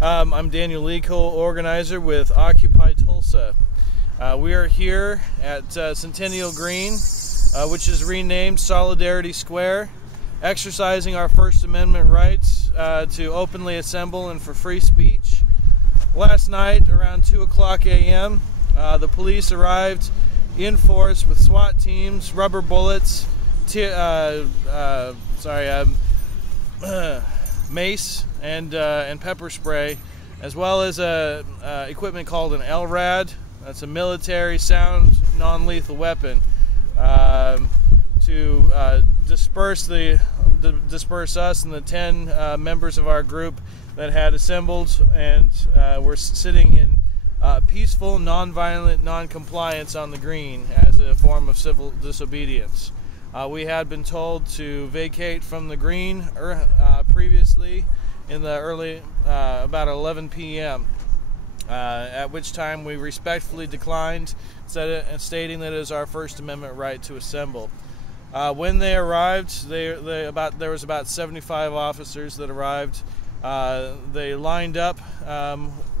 I'm Daniel Lee, co-organizer with Occupy Tulsa. We are here at Centennial Green, which is renamed Solidarity Square, exercising our First Amendment rights to openly assemble and for free speech. Last night, around 2:00 a.m., the police arrived in force with SWAT teams, rubber bullets, mace and pepper spray, as well as equipment called an LRAD. That's a military sound non-lethal weapon to disperse us and the 10 members of our group that had assembled and were sitting in peaceful, non-violent non-compliance on the green as a form of civil disobedience. We had been told to vacate from the green previously in the early, about 11 p.m., at which time we respectfully declined, stating that it is our First Amendment right to assemble. When they arrived, there was about 75 officers that arrived. They lined up.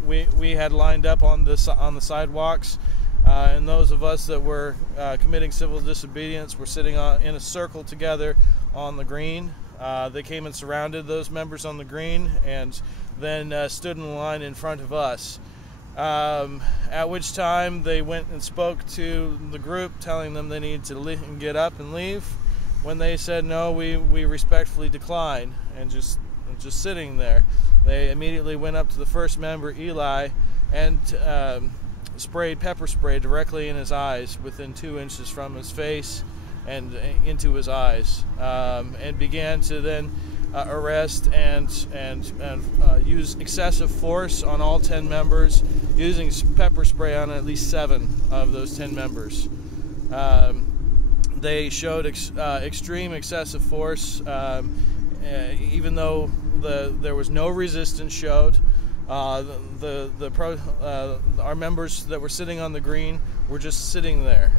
We had lined up on the sidewalks. And those of us that were committing civil disobedience were sitting in a circle together on the green. They came and surrounded those members on the green and then stood in line in front of us. At which time they went and spoke to the group, telling them they needed to get up and leave. When they said no, we respectfully declined and just sitting there. They immediately went up to the first member, Eli, and sprayed pepper spray directly in his eyes, within 2 inches from his face and into his eyes, and began to then arrest and use excessive force on all 10 members, using pepper spray on at least 7 of those 10 members. They showed extreme excessive force, even though there was no resistance showed. Our members that were sitting on the green were just sitting there.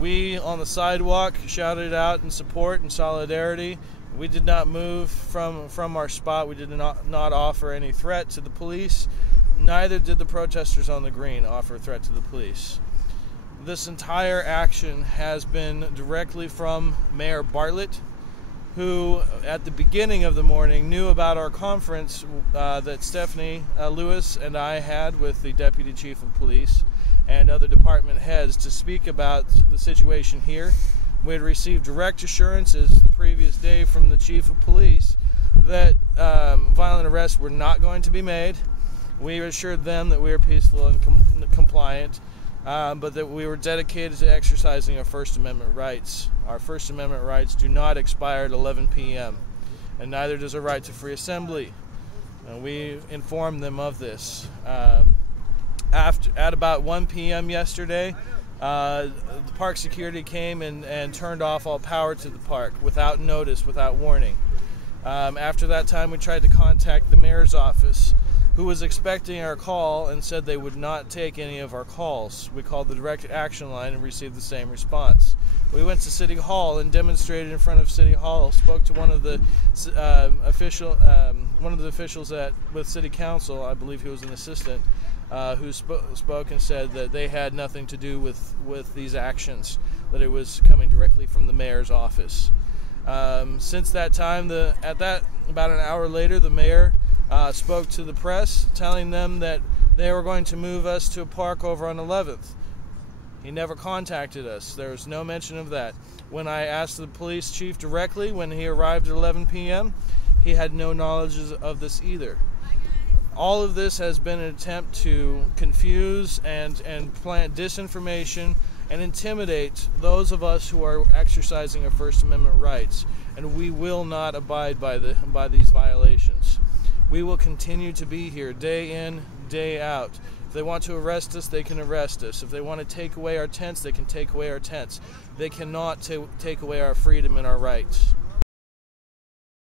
We on the sidewalk shouted out in support and solidarity. We did not move from our spot. We did not offer any threat to the police. Neither did the protesters on the green offer a threat to the police. This entire action has been directly from Mayor Bartlett, who at the beginning of the morning knew about our conference that Stephanie Lewis and I had with the Deputy Chief of Police and other department heads to speak about the situation here. We had received direct assurances the previous day from the Chief of Police that violent arrests were not going to be made. We assured them that we were peaceful and compliant, but that we were dedicated to exercising our First Amendment rights. Our First Amendment rights do not expire at 11 p.m., and neither does our right to free assembly. We informed them of this. At about 1 p.m. yesterday, the park security came and turned off all power to the park without notice, without warning. After that time, we tried to contact the mayor's office, who was expecting our call and said they would not take any of our calls. We called the direct action line and received the same response. We went to City Hall and demonstrated in front of City Hall, spoke to one of the officials with City Council, I believe he was an assistant, who spoke and said that they had nothing to do with these actions, that it was coming directly from the mayor's office. Since that time, about an hour later, the mayor spoke to the press, telling them that they were going to move us to a park over on 11th. He never contacted us. There was no mention of that. When I asked the police chief directly when he arrived at 11 p.m., he had no knowledge of this either. All of this has been an attempt to confuse and plant disinformation and intimidate those of us who are exercising our First Amendment rights, and we will not abide by these violations. We will continue to be here day in, day out. If they want to arrest us, they can arrest us. If they want to take away our tents, they can take away our tents. They cannot take away our freedom and our rights.